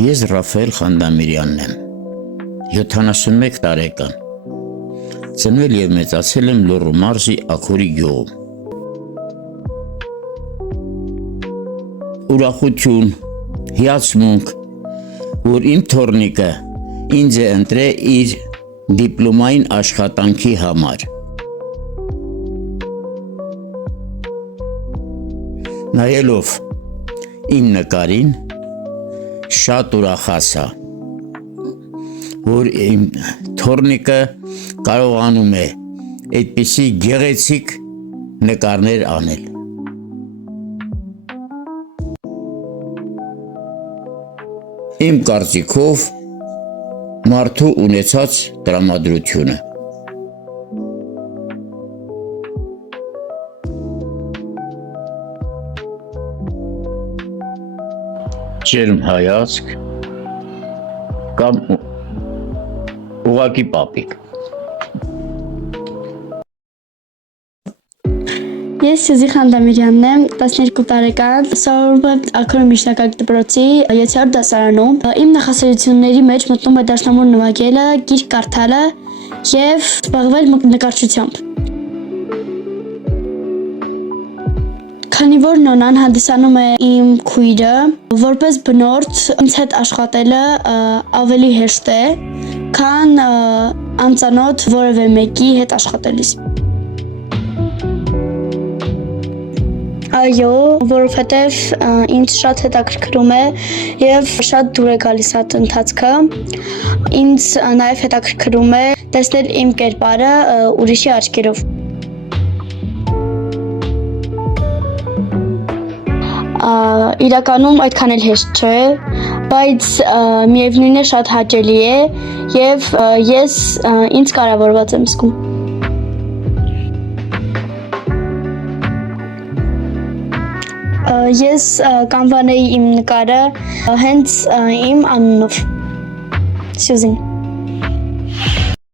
Ես Ռաֆայել Խանդամիրյանն եմ, 71 տարեկան, ծնվել և մեծացել եմ Լոռու մարզի Աքորի գյուղում։ Ուրախություն, հիացմունք, որ իմ թոռնիկը ինձ է ընտրել իր դիպլոմային աշխատանքի համար։ Նայելով իմ նկարին, շատ ուրախացա, որ իմ թոռնիկը կարողանում է այդպիսի գեղեցիկ նկարներ անել։ Իմ կարծիքով մարդու ունեցած տրամադրությունը։ Ջերմ հայացք կամ ուղղակի պապիկ։ Ես Սյուզի Խանդամիրյանն եմ, 12 տարեկան, սովորում եմ Աքորի միջնակարգ դպրոցի 7-րդ դասարանում։ Իմ նախասիրությունների մեջ մտնում է դաշնամուր նվագելը, գիրք կարդալը և զբաղվել նկարչությամբ։ Քանի որ Նոնան հանդիսանում է իմ քույրը, որպես բնորդ ինձ հետ աշխատելը ավելի հեշտ է, քան անծանոթ որևէ մեկի հետ աշխատելիս։ Այո, որովհետև ինձ շատ հետաքրքրում է և շատ դուր է գալիս այդ ընթացքը։ Ինձ նաև հետաքրքրում է տեսնել իմ կերպարը ուրիշի աչքերով։ Իրականում այդքան էլ հեշտ չէ, բայց միևնույն է շատ հաճելի է և ես ինձ կարևորված եմ զգում։ Ես կանվանեի իմ նկարը հենց իմ անունով՝ Սյուզին։